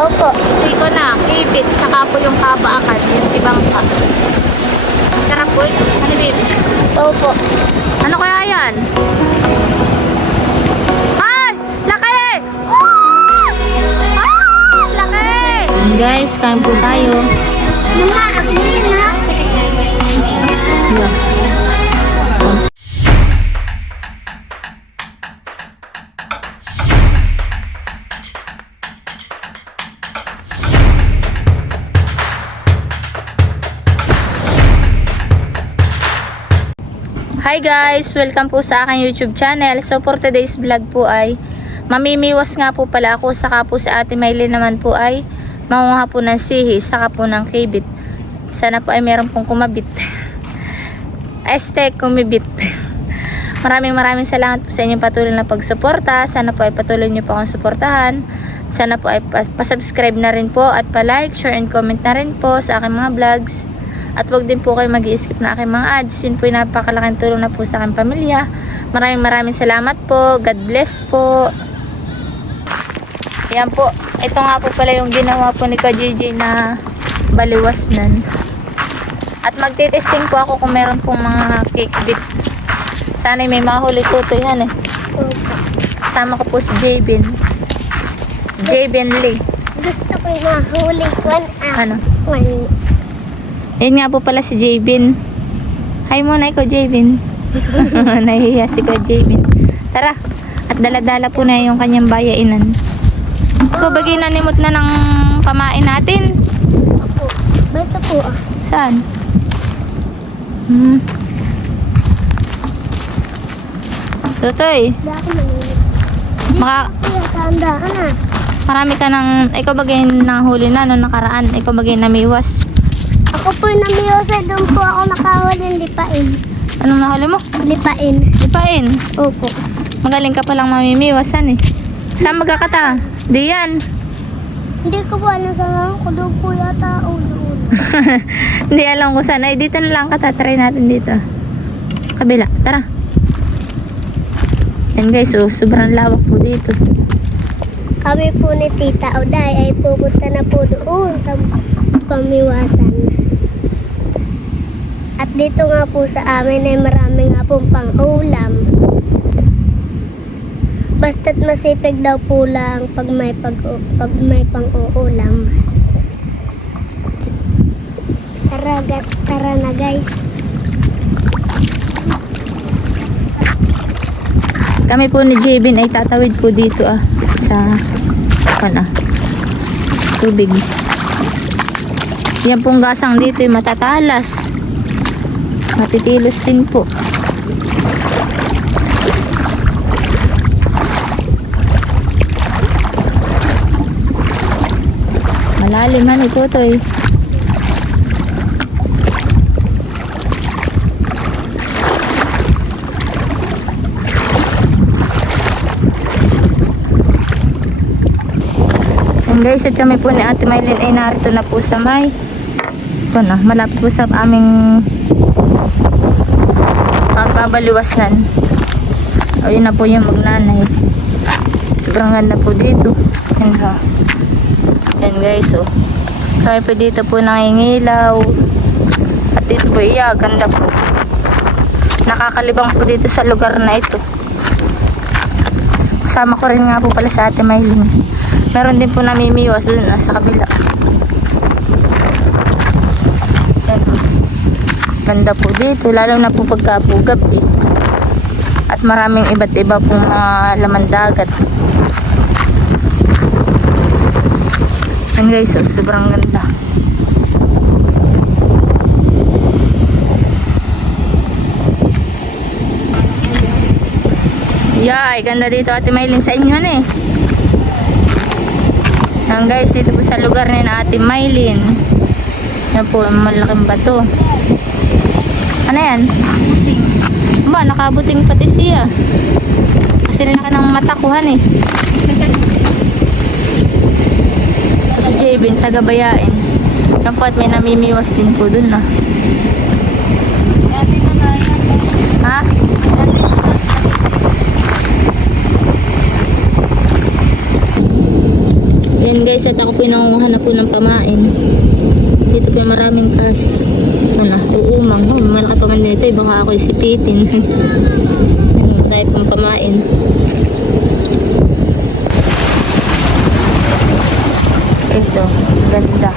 Opo. Ito ko na, kibit, saka po yung kabaakan, yung ibang pa. Masarap po ito. Ano, baby? Opo. Ano kaya yan? Ay! Laki! Ah! Laki! Guys, kain po tayo. Mama, ako din ha. Yeah. Hi guys! Welcome po sa aking YouTube channel. So for today's vlog po ay mamimiwas nga po pala ako, saka po sa Ate Maylin naman po ay manguha po ng sihis, saka po ng kibit. Sana po ay meron pong kumabit. Kumibit. Maraming salamat po sa inyong patuloy na pagsuporta. Sana po ay patuloy niyo po akong suportahan. Sana po ay pasubscribe na rin po at pa-like, share and comment na rin po sa aking mga vlogs. At wag din po kayo mag-i-skip na aking mga ads. Yun po yung napakalaking tulong na po sa aking pamilya. Maraming salamat po. God bless po. Yan po. Ito nga po pala yung ginawa po ni KJJ na baliwasnan. At magte-testing po ako kung meron pong mga cake bit. Sana may mahuli po ito yan eh. Opo. Kasama ko po si Jabin. Jabin Lee. Gusto ko yung mahuli ko. Ano? One. Yan nga po pala si Jabin. Hi muna ikaw, Jabin. Nahihiya si ko, Jabin. Tara. At dala-dala po na yung kanyang bayainan. Ikaw ba ginanimot na ng pamain natin? Opo. Basta po ah. Saan? Tutoy. Hindi ako manunod. Kaya tandaan ah. Marami ka ng, ikaw ba nahuli na nung nakaraan? Ikaw ba namiwas? Ako po yung namiyosay. Doon po ako nakahuli lipain. Anong nahuli mo? Lipain. Lipain. Opo. Magaling ka palang mamimiwasan eh. Saan magkakata? Di yan. Hindi ko po alam sa ko doon po yata ulo. Hindi alam ko saan. Ay, dito na lang kata. Try natin dito. Kabila. Tara. Yan guys, so sobrang lawak po dito. Kami po ni Tita Oday ay pupunta na po doon sa pamiwasan. At dito nga po sa amin ay marami nga pong pang-ulam. Basta't masipag daw po lang pag may pang-uulam. Tara na guys. Kami po ni Jabin ay tatawid po dito sa tubig. Yan pong gasang dito yung matatalas. Matitilos din po. Malalim man ito toy. And guys, at kami po ni Ate Maylin ay narito na po sa may malapit po sa aming pagbabaliwasnan. Ayun na po yung magnanay. Sobrang ganda po dito. Yan guys, oh. Kami po dito po nangingilaw. At dito po, ganda po. Nakakalibang po dito sa lugar na ito. Kasama ko rin nga po pala sa Ate Maylin. Meron din po namimiwas dun sa kabila. Yan. Ganda po dito, lalo na po pagkapugap eh. At maraming iba't iba pong mga laman dagat. Yan guys, so, sobrang ganda. Yay, ganda dito Ate Maylin sa inyo eh. Yan guys, dito po sa lugar ni na Ate Maylin. Yan po, malaking bato. Ano yan? Ba, nakabuting pati siya. Kasi laki ng matakuhan eh. Si Jabin, taga-bayain. Yan po at may namimiwas din po dun Ha? Yun Yan guys, at ako pinangunguha na po ng pamain. Dito po yung maraming uumang. Oh, malaki pa man dito, baka ako isipitin. Ano tayo pang pamain. Okay, so, ganda.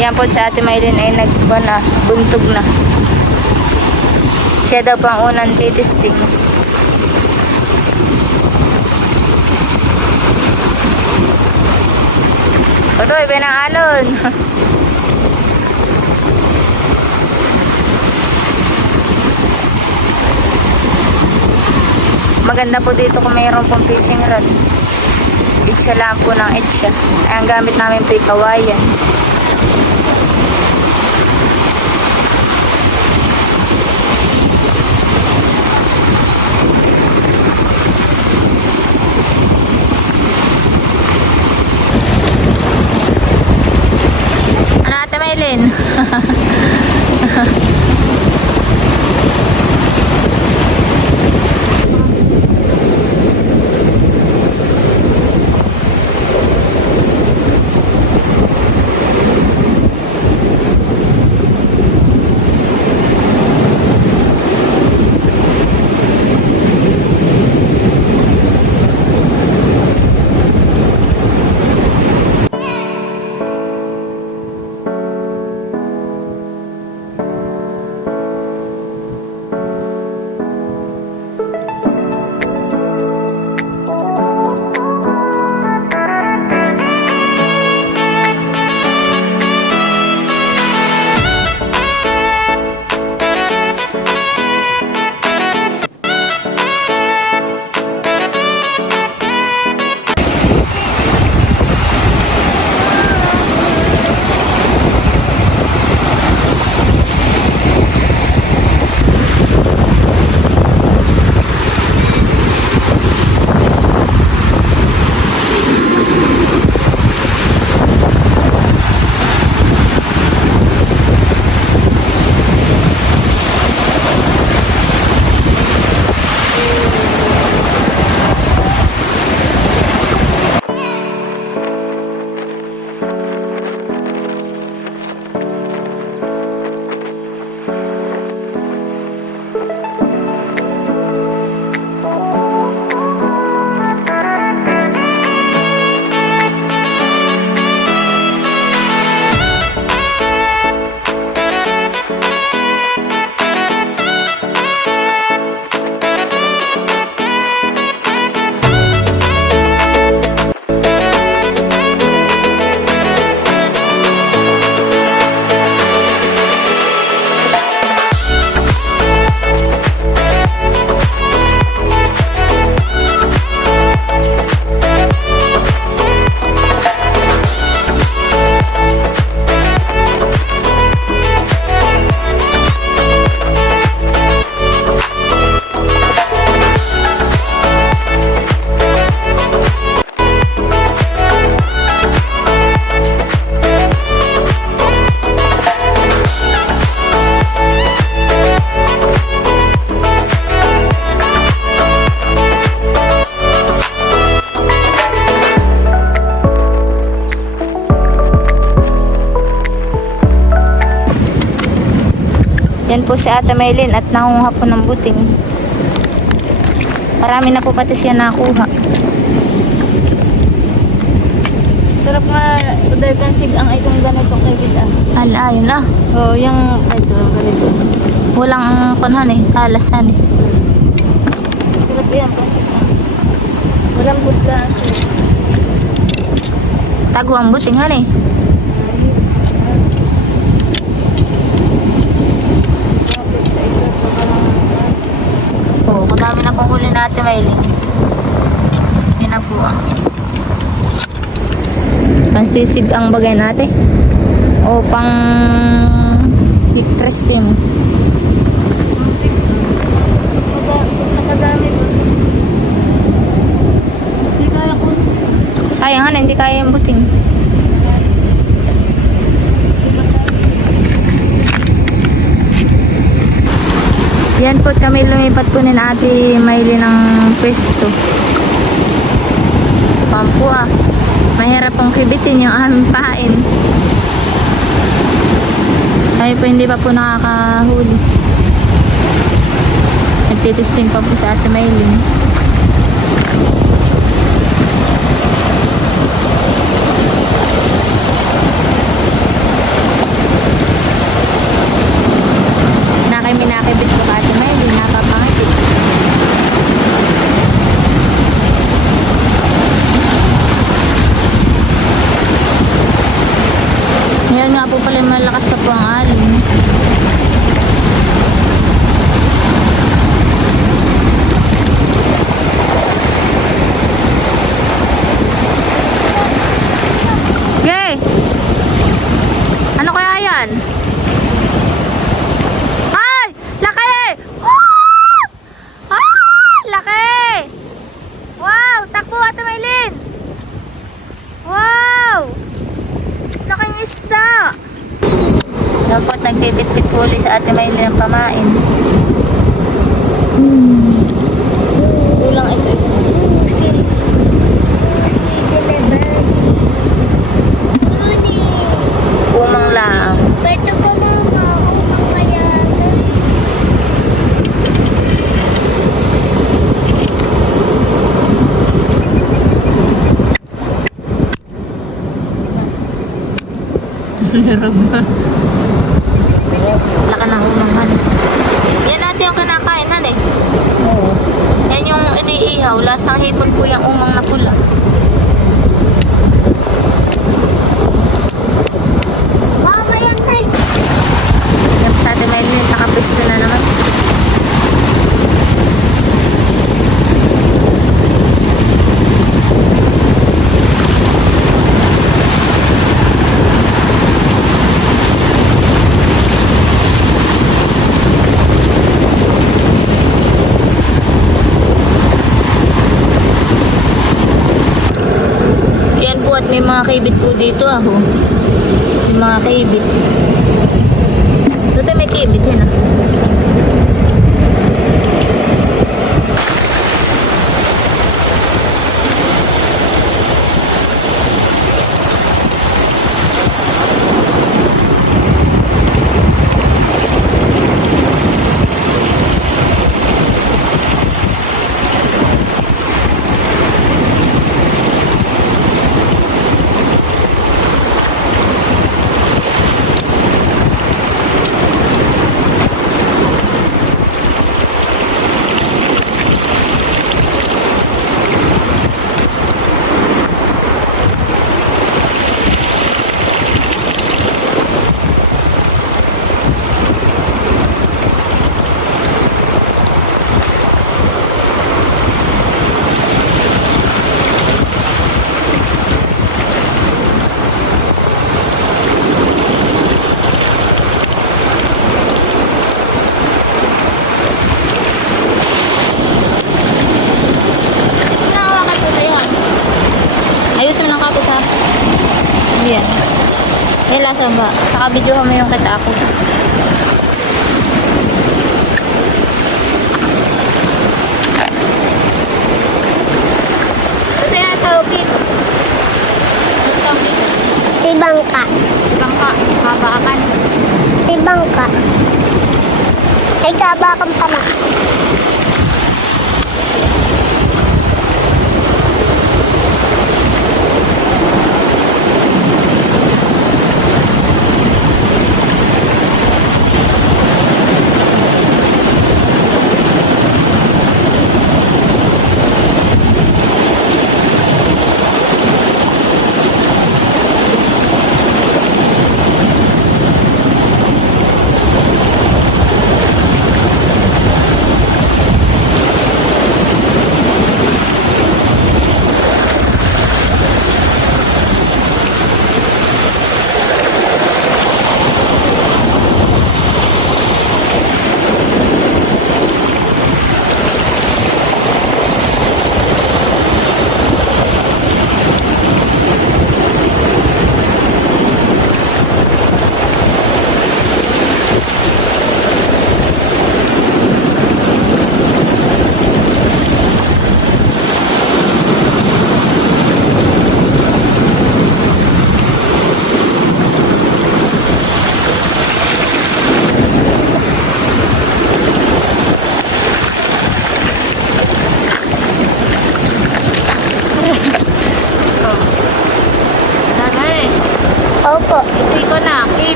Yan po sa Ate Maylin ay buntog na. Siya daw pang unang titisting. Ito, iba ng alon. Maganda po dito kung mayroon pong fishing rod. Itcha lang po ng itcha. Ay, ang gamit namin po ay kawayan. Ano Ate Maylin? Yan po si Ate Maylin at nangunguha po ng buting. Marami na po pati siya nakuha. Sarap nga, uday pansig ang itong ganito kay Bida. Ayun na. Oh, yung ito, ganito. Walang kunhan eh, talasan eh. Sarap yan, pansig. Walang butla. Tago ang buting han eh. Oo, kung dami na pong huli natin, Maylin. Yan na po ah. sisig ang bagay natin. O pang heat rescue mo. Nakadami ba? Hindi kaya ko. Sayang han, hindi kaya yung buting. Yan po kami lumipat po ni Ate Maylin ng pwesto. Pampo mahirap pong kibitin yung aming pain. Kami po hindi pa po nakakahuli. Nagtitesting pa po sa Ate Maylin. Minakibit ko ka Ate Maylin, napapangakit. Ngayon nga po pala malakas na po ang alon. Okay! Ano kaya yan? Isda. Dapat nagtitipit puli sa Ate Maylin ng pamain. Kulang ito. Umang lang. Pwede ba mama? Umang kaya na. Laka ng umanghan. Yan natin yung kinakainan eh. Oo. Yan yung iniihaw. Lasang hipon po yung umang na pula. Mama yan tayo. Yan sa Ate Maylin, nakapisto na naman. At may mga kaibit po dito may mga kaibit dito may kaibit yan yan. Yan lasa ba? Saka video mo yung kita ako. Ito yan tawagin. Ito tawagin. Tibangka. Bangka. Kabaakan. Tibangka. Ay kabakan pa na.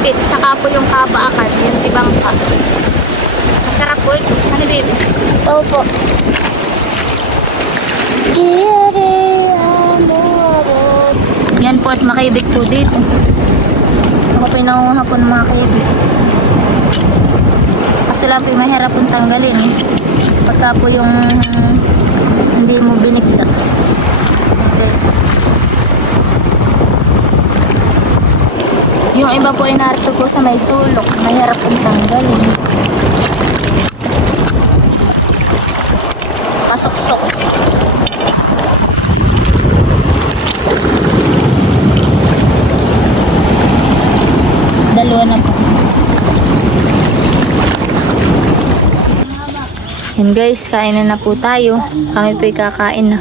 hipit, saka po yung kabaakan, yung tibangka. Masarap po ito. Ano, baby? Opo. Quiere amor. Yan po at makaibig po dito. Ako po yung nangunguha po ng mga kaibig. Kaso lang po yung mahirap pong tanggalin. Pagka po yung hindi mo binikla. Yes. Yung iba po ay narito po sa may sulok. Mahirap pong tanggalin. Pasuksok. Dalawa na po. Yan guys, kain na po tayo. Kami po'y kakain na.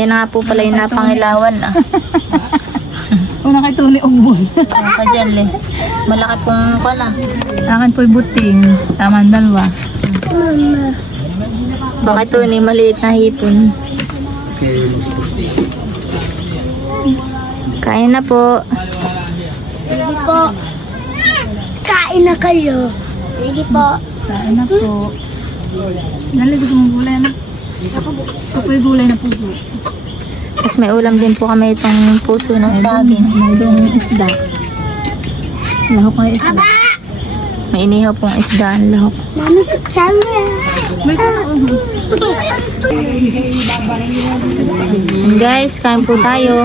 Yan na nga po pala yung napangilawan na. Una kay Tony Ugbon. Ang kadyal eh. Malaki pong kana. Akin po'y buting. Taman dalawa. Mama. Bakit ito ni maliit na hipon. Kain na po. Sige po. Kain na kayo. Sige po. Kain na po. Dali, gusto mong gulay na. Ito po'y gulay na puso. Tapos may ulam din po kami itong puso ng saging. May doon isda. Lahok kayo isda. May inihaw pong isda ang lahok. Mami, kutsara. May And guys, kain po tayo.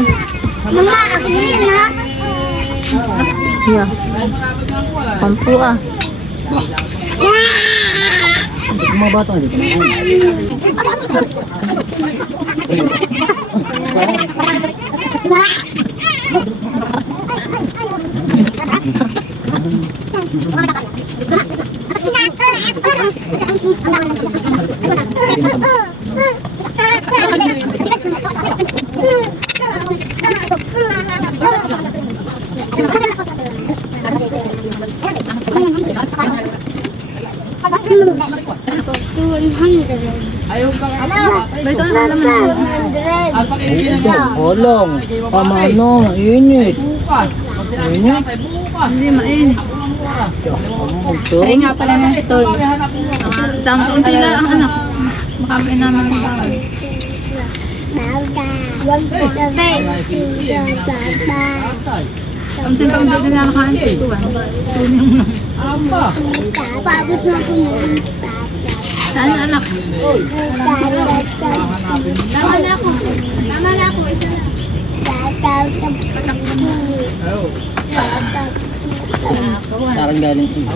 Mama, ako din ha. Yeah. Pampu ah. Mga bata dito. May doon na naman. Olong. Pamano, mainit. Mainit. Hindi mainit. Ito. Ay nga pala ng store. Tama unti na ang anak. Makakain naman ng bahay. Unti pa unti na nakakain sa ituan. Tunin mo na. Pabot na ako na. Saan ang anak? Tama na ako. Tama na ako. Isa na. Parang galing ito.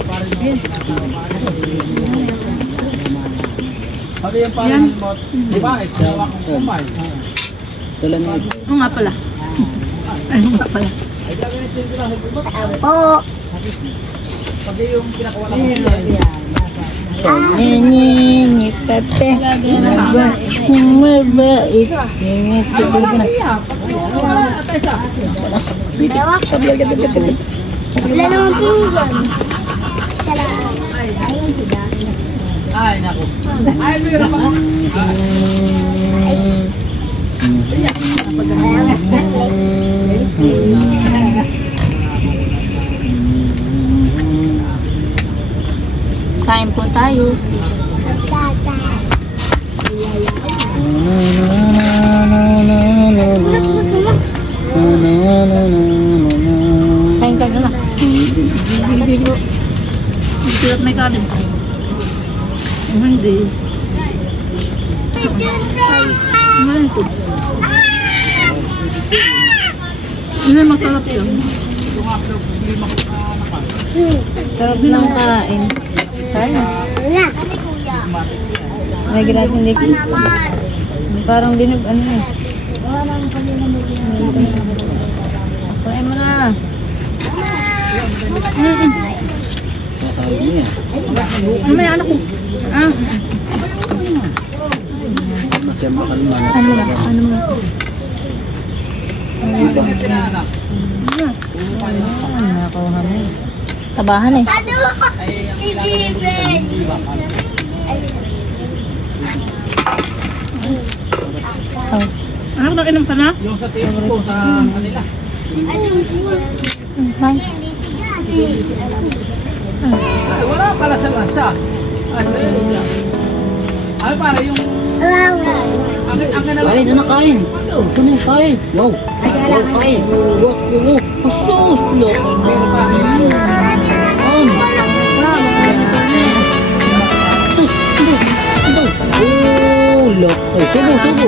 Yan. Tulan na ito. Oo nga pala. Ano nga pala? Po. Nini, pepe. Mabait. Ewa ko. Sila naman tulugan. Salamat. Ay, naku. Ay, meron pa. Kain po tayo. Kain ka na lang. Hindi sila may kanin. Hindi. Ano ito? Ano masarap yun? Sarap ng kain. Na. May gratis hindi. Parang dinog ano eh. Kain mo na. Sasabi mo niya. May anak ko. Ah. Masyang baka naman. Ano na? Ano mo? Nakuha mo. Tabahan eh. Si Jiben. Oh. Anak, nakinom ka na? Ano si Jiben? Hi. Hindi si Jiben. Wala pala sa lasa. Ano para yung... Kain, anak, kain. Ito na, kain. Wow. Wow, kain. Wow, asus. Lok. Sus, ito. Oh, lok. Ay, subo, subo.